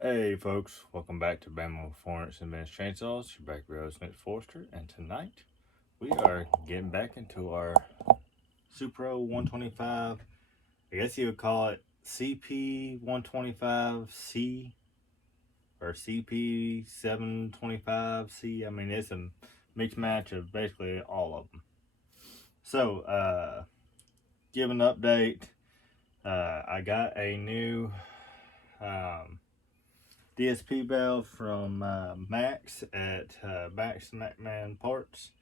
Hey folks, welcome back to Bama Performance and Advanced Chainsaws. You're back with Smith Forster, and tonight we are getting back into our Supro 125. I guess you would call it CP125C or CP725C. I mean, it's a mixed match of basically all of them. So, give an update. I got a new DSP valve from Max at Max McMahon Parts.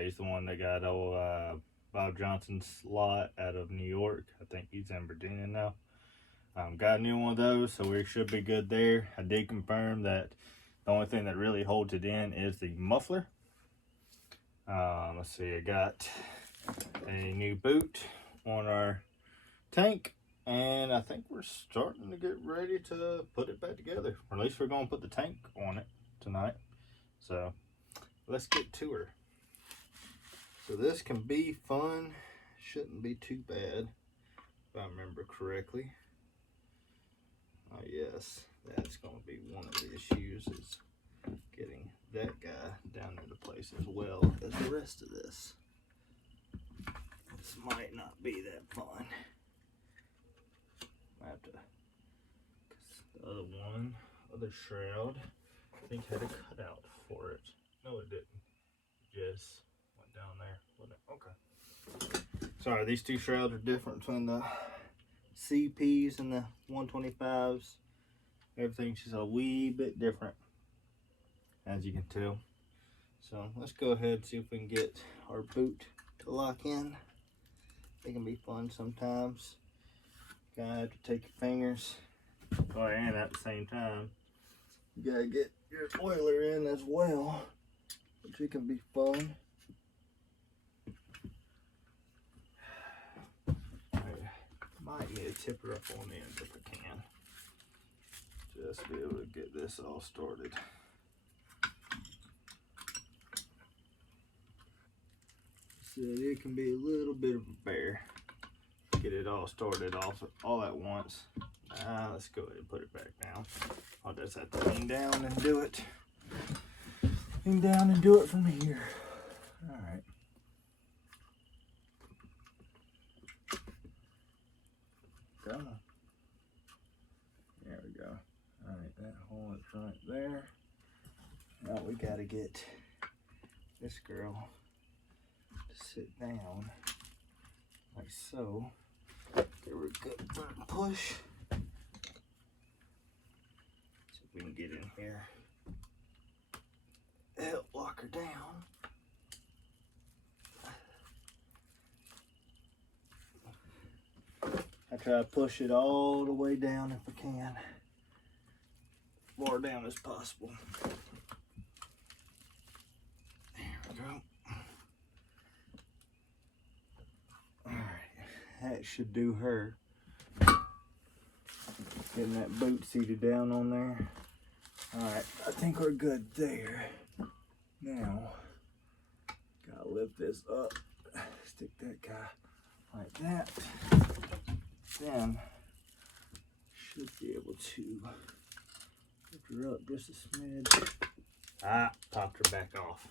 He's the one that got old Bob Johnson's lot out of New York. I think he's in Virginia now. Got a new one of those, so we should be good there. I did confirm that the only thing that really holds it in is the muffler. Let's see, I got a new boot on our tank. And I think we're starting to get ready to put it back together. Or at least we're going to put the tank on it tonight. So let's get to her. So this can be fun. Shouldn't be too bad if I remember correctly. Oh yes, that's going to be one of the issues, is getting that guy down into place as well as the rest of this. This might not be that fun. I have to, cause the other shroud, I think had a cutout for it. No, it didn't. It just went down there. Okay. Sorry, these two shrouds are different between the CPs and the 125s. Everything's just a wee bit different, as you can tell. So let's go ahead and see if we can get our boot to lock in. It can be fun sometimes. You gotta have to take your fingers, and at the same time, you gotta get your oiler in as well, which it can be fun. I might need to tip her up on the end if I can, just be able to get this all started. So it can be a little bit of a bear. Get it all started off all at once. Let's go ahead and put it back down. I'll just have to lean down and do it. Lean down and do it from here. All right. Come on. There we go. All right, that hole is right there. Now we gotta get this girl to sit down like so. Give her a good firm push. See if we can get in here. Help lock her down. I try to push it all the way down if I can. As far down as possible. There we go. Alright, that should do her. Getting that boot seated down on there. Alright, I think we're good there. Now, gotta lift this up. Stick that guy like that. Then, should be able to lift her up just a smidge. Popped her back off.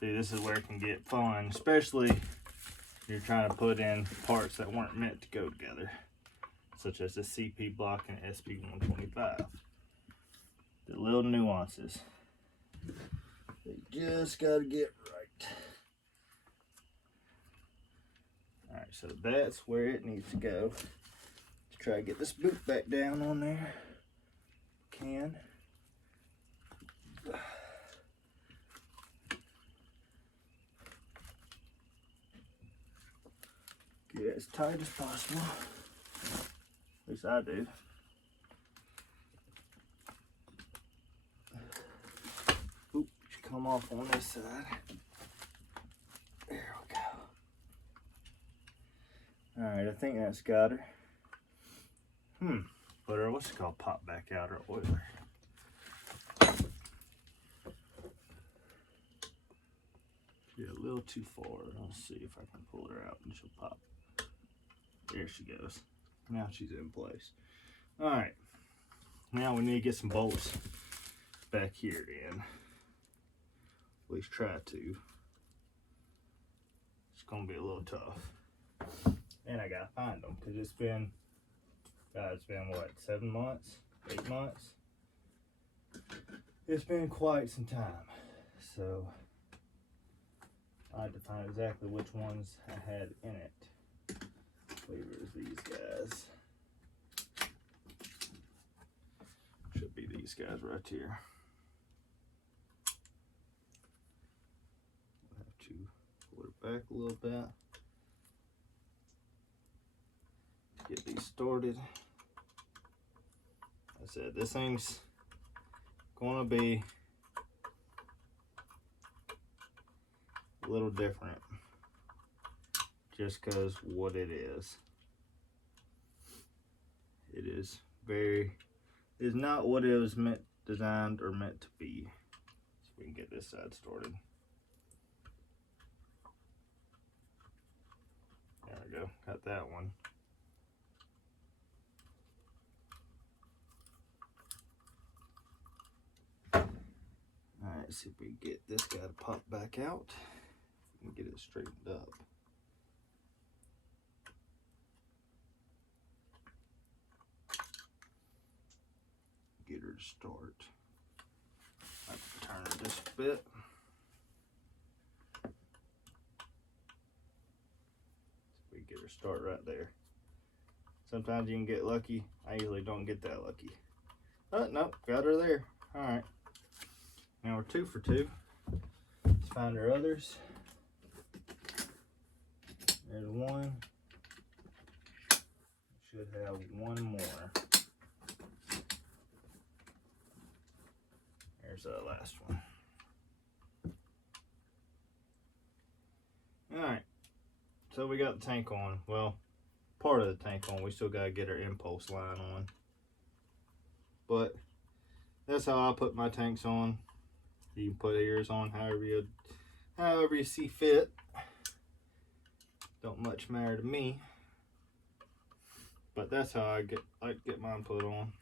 See, this is where it can get fun, especially if you're trying to put in parts that weren't meant to go together, such as the CP block and SP125. The little nuances. They just gotta get right. Alright, so that's where it needs to go. Let's try to get this boot back down on there. Can. Get it as tight as possible. At least I do. Oop, should come off on this side. There we go. Alright, I think that's got her. Put her, what's it called? Pop back out her oiler. She's a little too far. Let's see if I can pull her out and she'll pop. There she goes. Now she's in place. Alright. Now we need to get some bolts back here in. At least try to. It's gonna be a little tough. And I gotta find them because it's been what, 7 months, 8 months? It's been quite some time. So I had to find exactly which ones I had in it. Flavors these guys. Should be these guys right here. I'll have to pull it back a little bit. Get these started. I said this thing's gonna be a little different just because what it is. It is not what it was designed or meant to be. So we can get this side started. There we go, got that one. Alright, see if we can get this guy to pop back out and get it straightened up. Get her to start. I have to turn her just a bit. So we get her start right there. Sometimes you can get lucky. I usually don't get that lucky. Oh, no, got her there. Alright. Now we're 2 for 2. Let's find our others. There's one. Should have one more. There's the last one. Alright. So we got the tank on. Well, part of the tank on. We still got to get our impulse line on. But that's how I put my tanks on. You can put yours on however you see fit. Don't much matter to me. But that's how I get mine put on.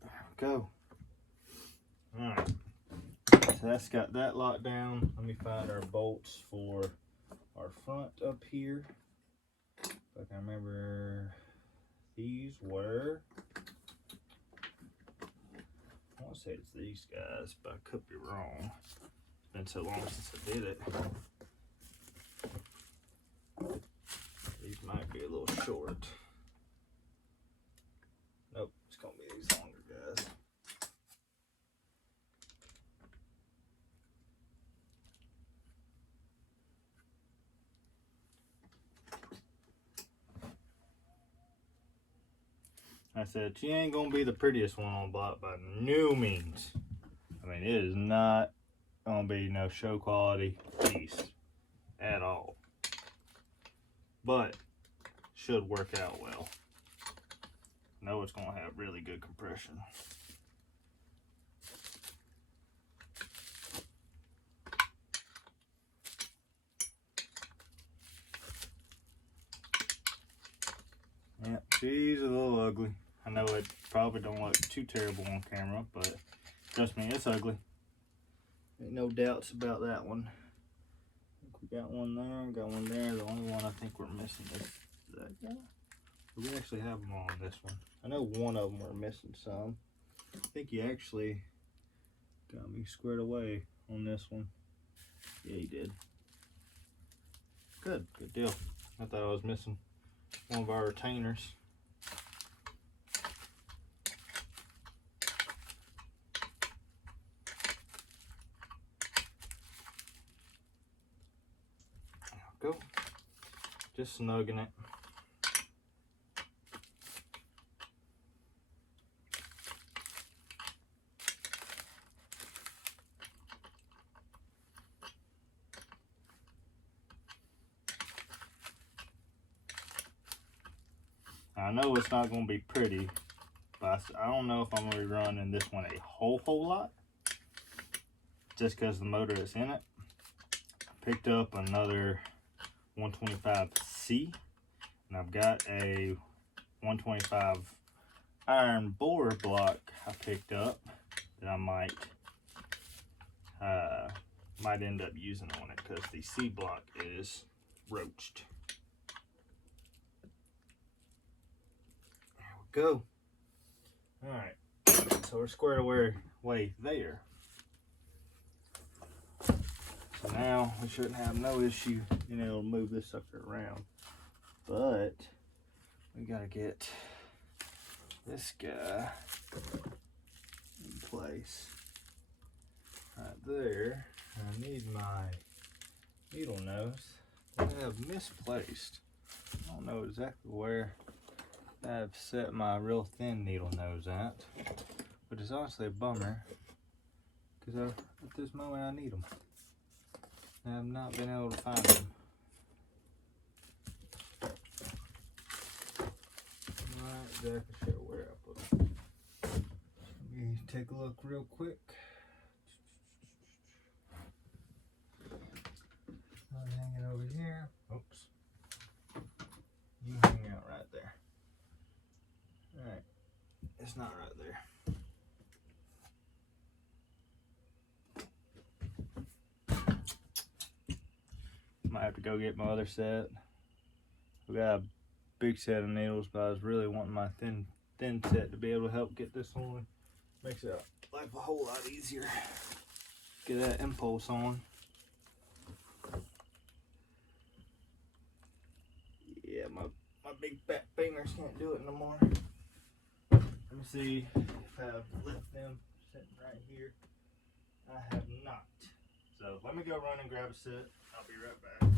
There we go. Alright. So that's got that locked down. Let me find our bolts for our front up here. If I can remember, these were, I want to say it's these guys, but I could be wrong. It's been so long since I did it. These might be a little short. Nope, it's gonna be these longer guys. I said, she ain't gonna be the prettiest one on the block by no means. I mean, it is not gonna be no show quality piece at all. But should work out well. Know it's gonna have really good compression. Yep, she's a little ugly. I know it probably don't look too terrible on camera, but trust me, it's ugly. Ain't no doubts about that one. I think we got one there, got one there. The only one I think we're missing is that guy. We actually have them on this one. I know one of them we're missing some. I think he actually got me squared away on this one. Yeah, he did. Good deal. I thought I was missing one of our retainers. There we go. Just snugging it. I know it's not going to be pretty I don't know if I'm going to be running this one a whole lot, just because the motor is in it. I picked up another 125c, and I've got a 125 iron bore block I picked up that I might end up using on it, because the C block is roached. There we go. Alright, so we're squared away there. So now we shouldn't have no issue being able to move this sucker around. But we gotta get this guy in place right there. I need my needle nose that I have misplaced. I don't know exactly where I've set my real thin needle nose at, but it's honestly a bummer, because at this moment I need them. I have not been able to find them. I'm not exactly sure where I put them. Let me take a look real quick. I'll hang it over here. Oops. You hang out right there. Alright. It's not right there. Might have to go get my other set. We got a big set of needles, but I was really wanting my thin set to be able to help get this on. Makes it life a whole lot easier. Get that impulse on. Yeah, my big fat fingers can't do it no more. Let me see if I've left them sitting right here. I have not. So let me go run and grab a set. I'll be right back.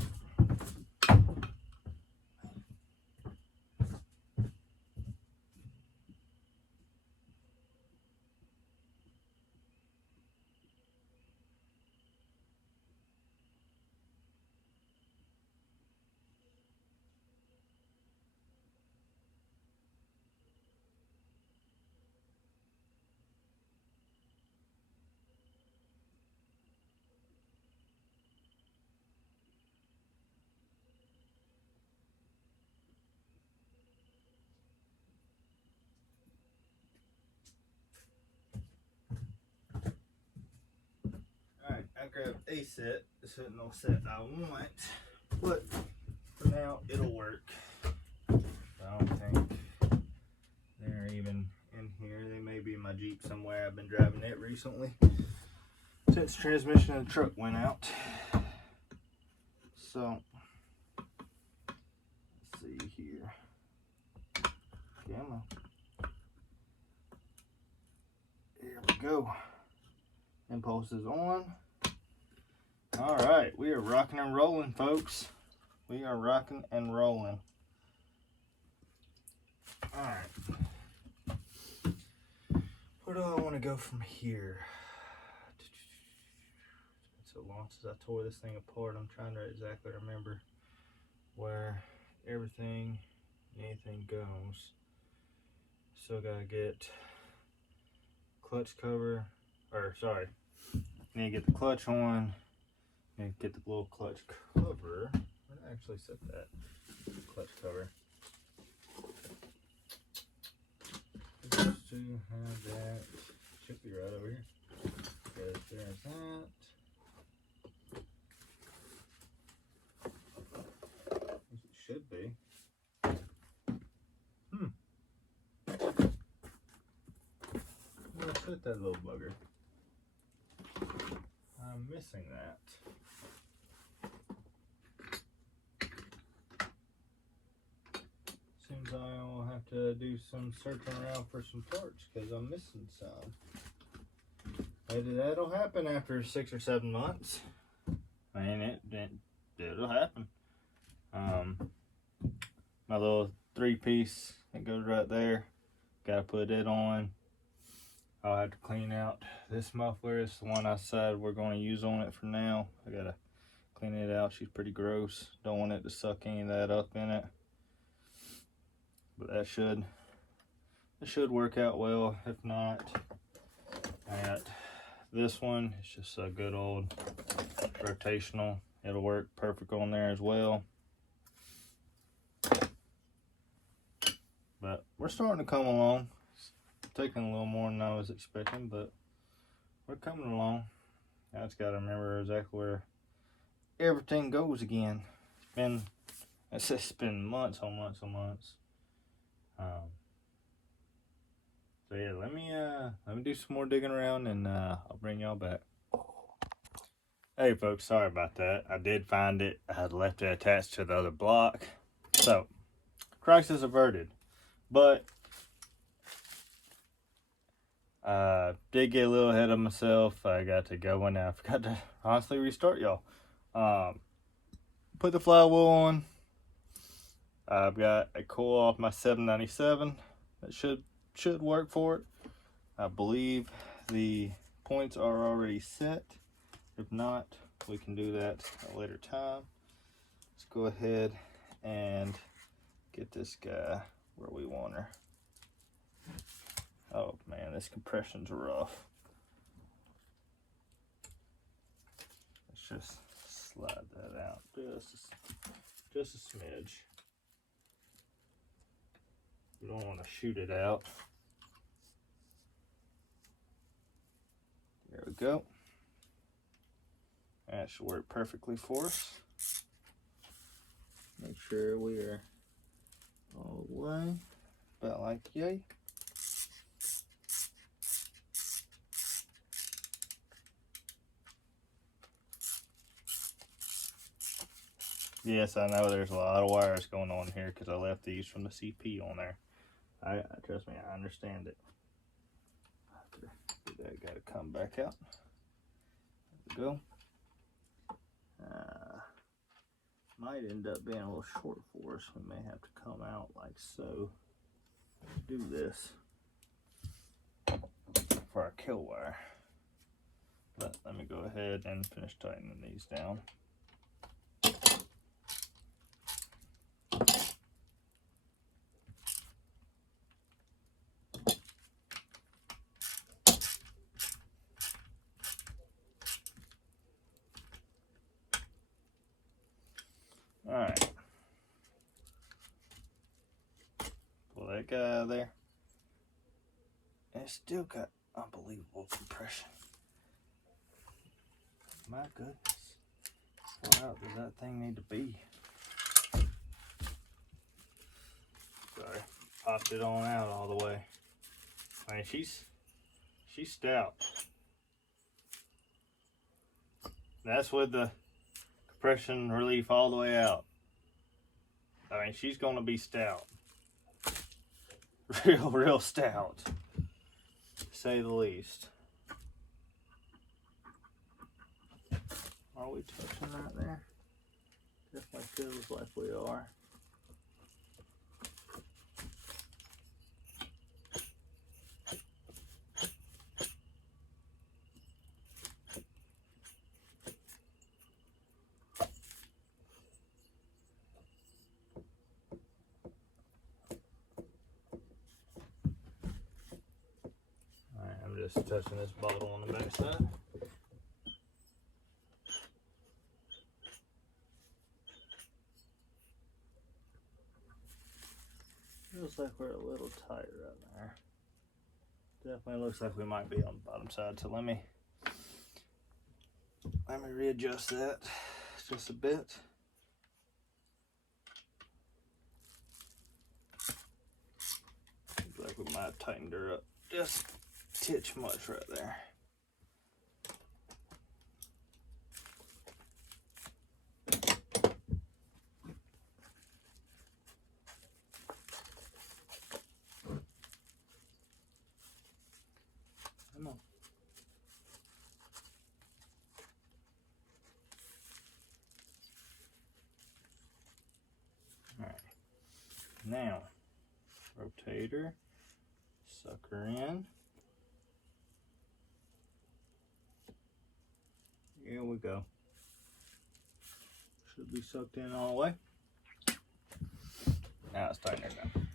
Alright, I grabbed a set. This isn't no set I want, but for now it'll work. I don't think they're even in here. They may be in my Jeep somewhere. I've been driving it recently since transmission of the truck went out. So let's see here. Come on. Here we go. Impulse is on. All right, we are rocking and rolling, folks. We are rocking and rolling. All right. Where do I want to go from here? It's been so long since I tore this thing apart. I'm trying to exactly remember where anything goes. Still gotta get clutch cover, or sorry, need to get the clutch on. Need to get the little clutch cover. Where did I actually set that clutch cover? Just to have that, should be right over here. Because there's that. It should be. Let's hit that little bugger. I'm missing that. Seems I'll have to do some searching around for some parts because I'm missing some. Maybe that'll happen after 6 or 7 months. I mean, it'll happen. My little 3-piece that goes right there. Gotta put it on. I'll have to clean out this muffler. It's the one I decided we're going to use on it for now. I gotta clean it out. She's pretty gross. Don't want it to suck any of that up in it. But that should it should work out well. If not, at this one, it's just a good old rotational. It'll work perfect on there as well. But we're starting to come along. It's taking a little more than I was expecting, but we're coming along. I just gotta remember exactly where everything goes again. It's been months on months on months. So yeah, let me do some more digging around, and I'll bring y'all back. Hey folks, sorry about that. I did find it. I had left it attached to the other block. So, crisis averted. But did get a little ahead of myself. I got to go and I forgot to honestly restart y'all. Put the flywheel on. I've got a coil off my 797 that should work for it. I believe the points are already set. If not, we can do that at a later time. Let's go ahead and get this guy where we want her. Oh man, this compression's rough. Let's just slide that out just a smidge. You don't want to shoot it out. There we go. That should work perfectly for us. Make sure we are all the way, about like yay. Yes, I know there's a lot of wires going on here because I left these from the CP on there. I trust me, I understand it. That got to come back out. There we go. Might end up being a little short for us. We may have to come out like so. Do this for our kill wire. But let me go ahead and finish tightening these down. Alright. Pull that guy out of there. And it's still got unbelievable compression. My goodness. How out does that thing need to be? Sorry. Popped it on out all the way. I mean, she's stout. That's with the compression relief all the way out. I mean, she's gonna be stout. Real stout, to say the least. Are we touching right there? Definitely feels like we are. Just touching this bottle on the back side. Feels like we're a little tight right there. Definitely looks like we might be on the bottom side, so let me readjust that just a bit. Looks like we might have tightened her up just titch much right there. Come on. All right. Now, rotator, sucker in. Here we go. Should be sucked in all the way. Now it's tightening it down.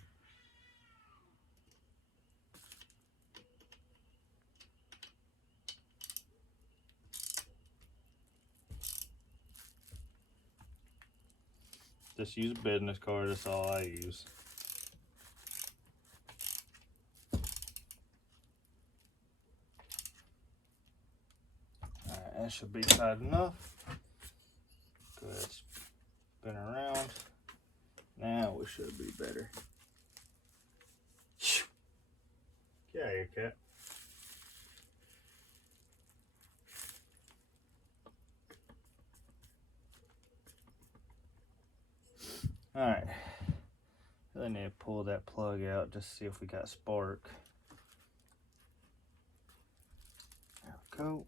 Just use a business card, that's all I use. Alright, that should be tight enough. Go ahead, spin around. Now we should be better. Get out of here, cat. Alright, really need to pull that plug out just to see if we got spark. There we go.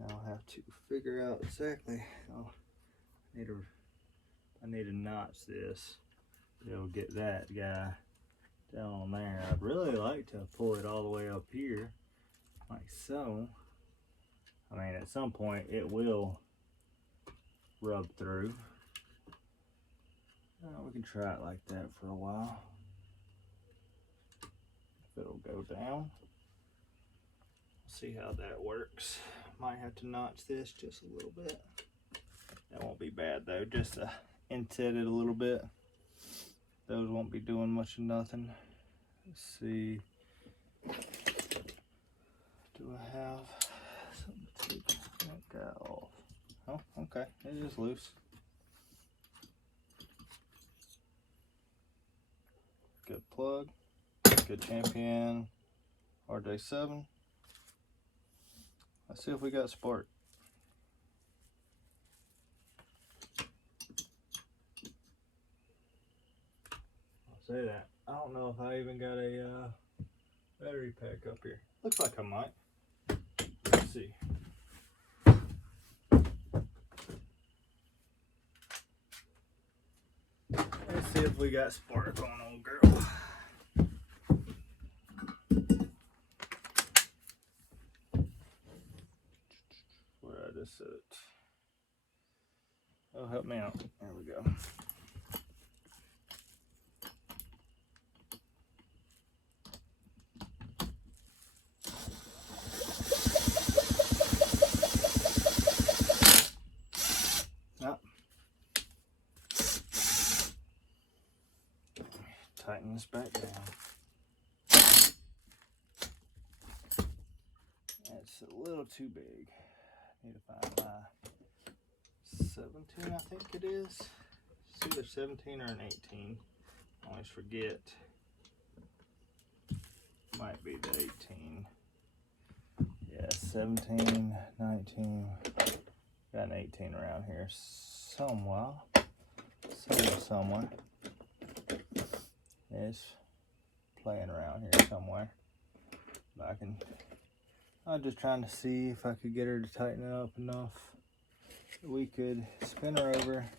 Now I'll have to figure out exactly. I need to notch this. It'll get that guy down on there. I'd really like to pull it all the way up here, like so. I mean, at some point it will rub through. We can try it like that for a while. If it'll go down. See how that works. Might have to notch this just a little bit. That won't be bad though, just to indent it a little bit. Those won't be doing much of nothing. Let's see. Do I have something to take that guy off? Oh, okay, it's just loose. Good plug, good Champion RJ7. Let's see if we got spark. I'll say that. I don't know if I even got a battery pack up here. Looks like I might. Let's see. Let's see if we got spark on old girl. Where I just set it. Oh, help me out. There we go. Tighten this back down. That's a little too big. Need to find my 17, I think it is. It's either 17 or an 18. I always forget. Might be the 18. Yeah, 17, 19. Got an 18 around here somewhere. Somewhere. It's playing around here somewhere. But I'm just trying to see if I could get her to tighten it up enough that we could spin her over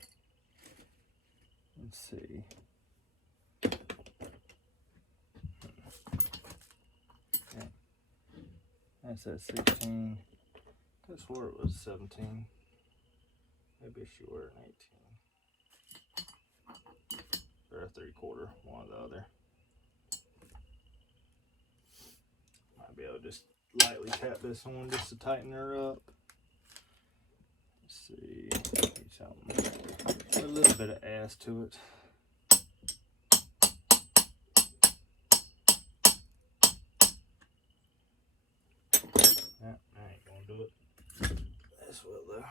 and see. Okay. That's at 16. I swore it was 17. Maybe she were an 18. Or a 3/4, one or the other. Might be able to just lightly tap this one just to tighten her up. Let's see, something. A little bit of ass to it. That ain't gonna do it. This will though.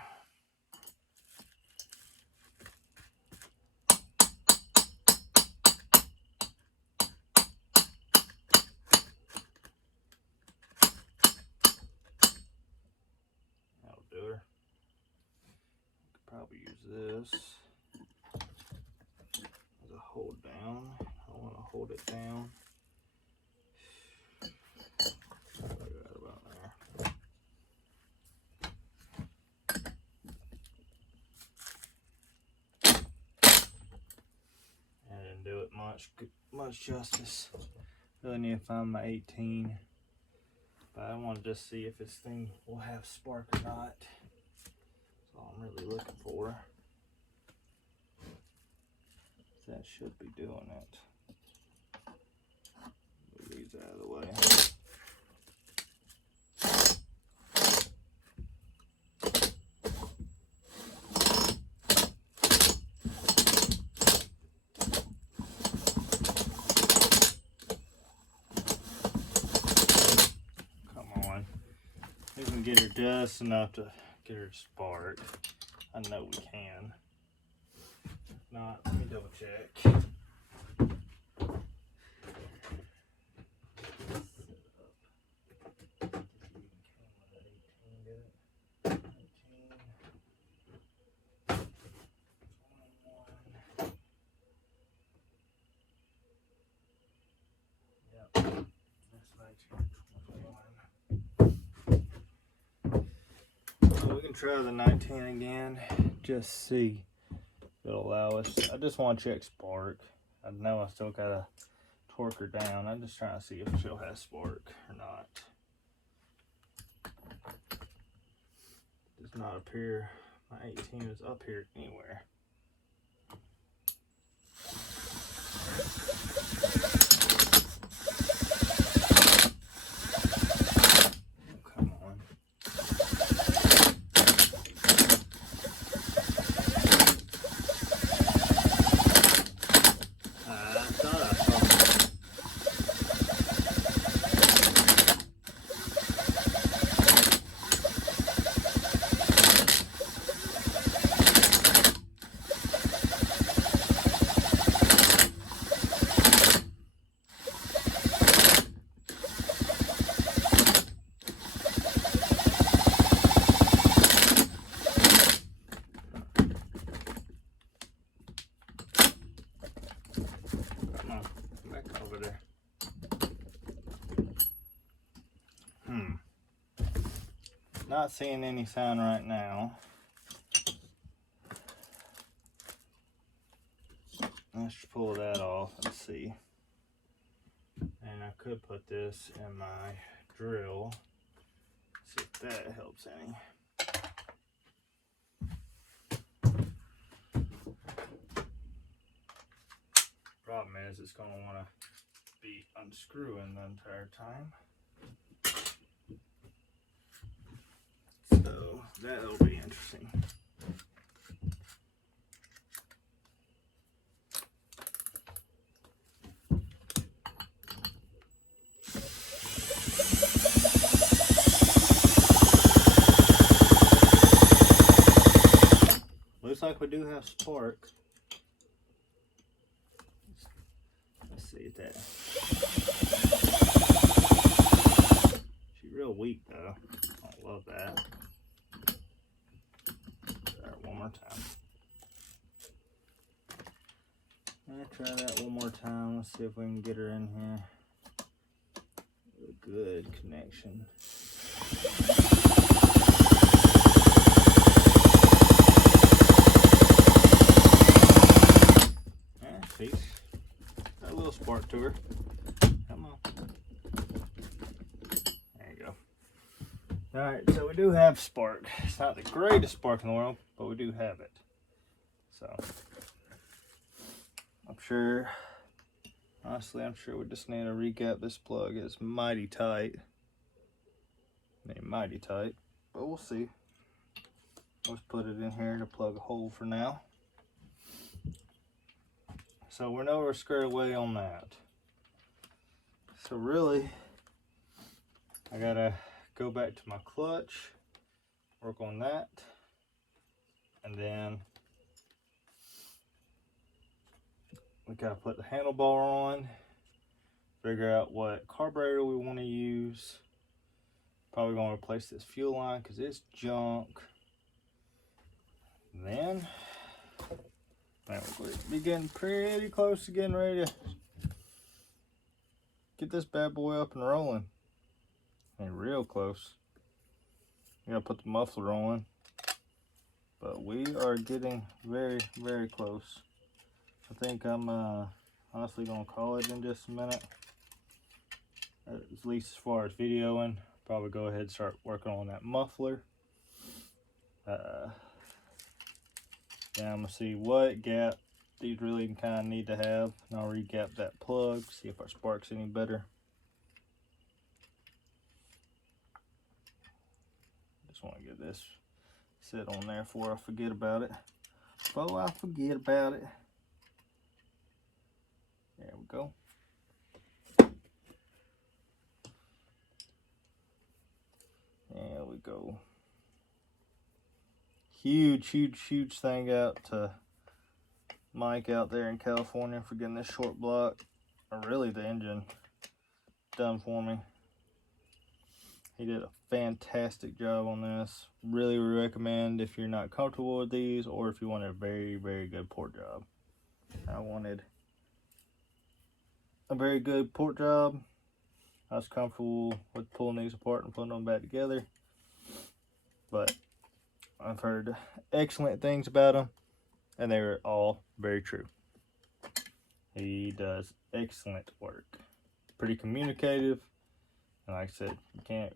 Probably use this as a hold down. I want to hold it down. Right about there. I didn't do it much justice. Really need to find my 18. But I want to just see if this thing will have spark or not. All I'm really looking for. That should be doing it. Move these out of the way. We can get her just enough to get her to spark. I know we can. If not, let me double check. We can try the 19 again, just see if it'll allow us. I just want to check spark. I know I still gotta torque her down. I'm just trying to see if she'll have spark or not. Does not appear my 18 is up here anywhere. Not seeing any sign right now. Let's pull that off and see. And I could put this in my drill. See if that helps any. Problem is, it's going to want to be unscrewing the entire time. So that'll be interesting. Looks like we do have spark. Let's see if that. She's real weak though. I love that. One more time. Try that one more time. Let's see if we can get her in here. A good connection. Yeah, see? Got a little spark to her. Come on. There you go. Alright, so we do have spark. It's not the greatest spark in the world, but we do have it. So, I'm sure, honestly, I'm sure we just need to recap this plug. It's mighty tight. I mean, mighty tight, but we'll see. Let's put it in here to plug a hole for now. So we're nowhere squared away on that. So really, I gotta go back to my clutch, work on that, and then we gotta put the handlebar on, figure out what carburetor we want to use. Probably gonna replace this fuel line because it's junk. And then we'll be getting pretty close to getting ready to get this bad boy up and rolling. And real close. We gotta put the muffler on, but we are getting very, very close. I think I'm honestly gonna call it in just a minute. At least as far as videoing, probably go ahead and start working on that muffler. Then I'm gonna see what gap these really kind of need to have, and I'll re-gap that plug, see if our spark's any better. Just want to get this set on there before I forget about it. Before I forget about it. There we go. There we go. Huge thing out to Mike out there in California for getting this short block, or really the engine, done for me. He did a fantastic job on this. Really recommend if you're not comfortable with these, or if you want a very good port job. I wanted a very good port job. I was comfortable with pulling these apart and putting them back together, but I've heard excellent things about them, and they were all very true. He does excellent work. Pretty communicative, and like I said, you can't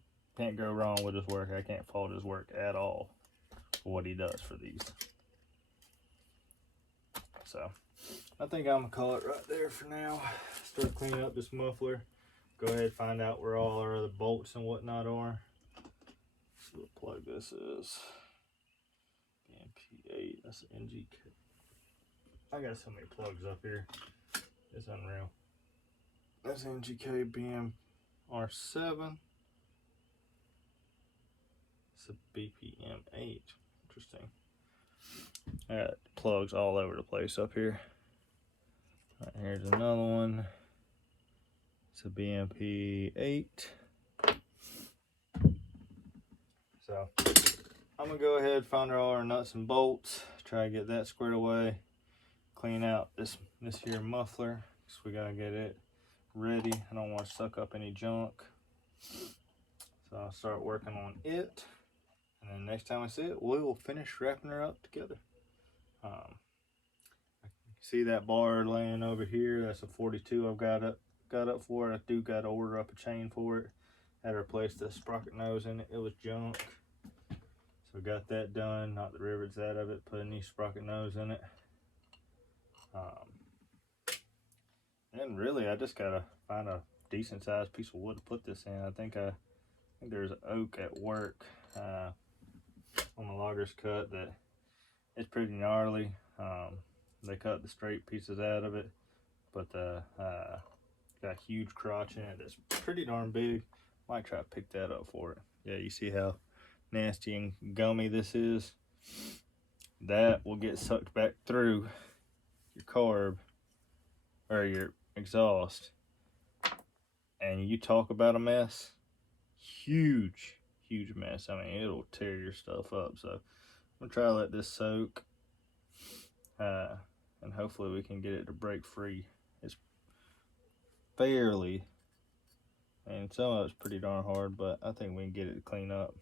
go wrong with his work. I can't fault his work at all for what he does for these. So I think I'm gonna call it right there for now. Start cleaning up this muffler. Go ahead and find out where all our other bolts and whatnot are. See what plug this is. BMP8, that's an NGK. I got so many plugs up here. It's unreal. That's NGK BMR7. It's a BPM8. Interesting. I got plugs all over the place up here. Right, here's another one. It's a BMP8. So I'm gonna go ahead, find all our nuts and bolts, try to get that squared away, clean out this here muffler, because we gotta get it ready. I don't want to suck up any junk. So I'll start working on it, and then next time I see it, we will finish wrapping her up together. See that bar laying over here? That's a 42 I've got up for it. I do got to order up a chain for it. Had to replace the sprocket nose in it. It was junk. So got that done. Knocked the rivets out of it. Put a new sprocket nose in it. And really, I just got to find a decent sized piece of wood to put this in. I think there's oak at work on the logger's cut that it's pretty gnarly. They cut the straight pieces out of it, but got a huge crotch in it that's pretty darn big. Might try to pick that up for it. Yeah, you see how nasty and gummy this is? That will get sucked back through your carb or your exhaust. And you talk about a mess, huge mess. I mean, it'll tear your stuff up. So I'm gonna try to let this soak, and hopefully we can get it to break free. It's fairly, and some of it's pretty darn hard, but I think we can get it to clean up.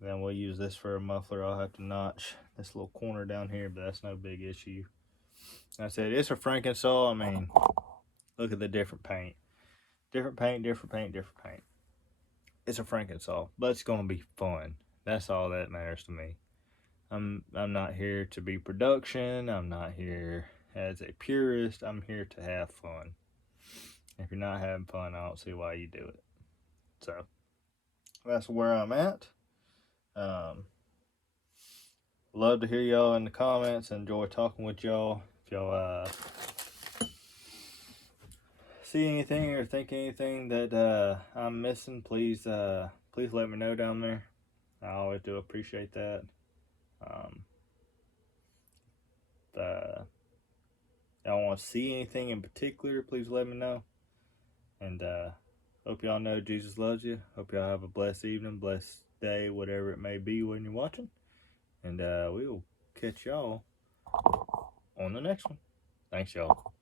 Then we'll use this for a muffler. I'll have to notch this little corner down here, but that's no big issue. Like I said, it's a Frankensaw. I mean, look at the different paint. Different paint. It's a Frankensaw, but it's gonna be fun. That's all that matters to me. I'm not here to be production. I'm not here as a purist. I'm here to have fun. If you're not having fun, I don't see why you do it. So that's where I'm at. Love to hear y'all in the comments. Enjoy talking with y'all. If y'all see anything or think anything that I'm missing, please let me know down there. I always do appreciate that. Y'all want to see anything in particular, please let me know. And hope y'all know Jesus loves you. Hope y'all have a blessed evening, blessed day, whatever it may be when you're watching. And we will catch y'all on the next one. Thanks, y'all.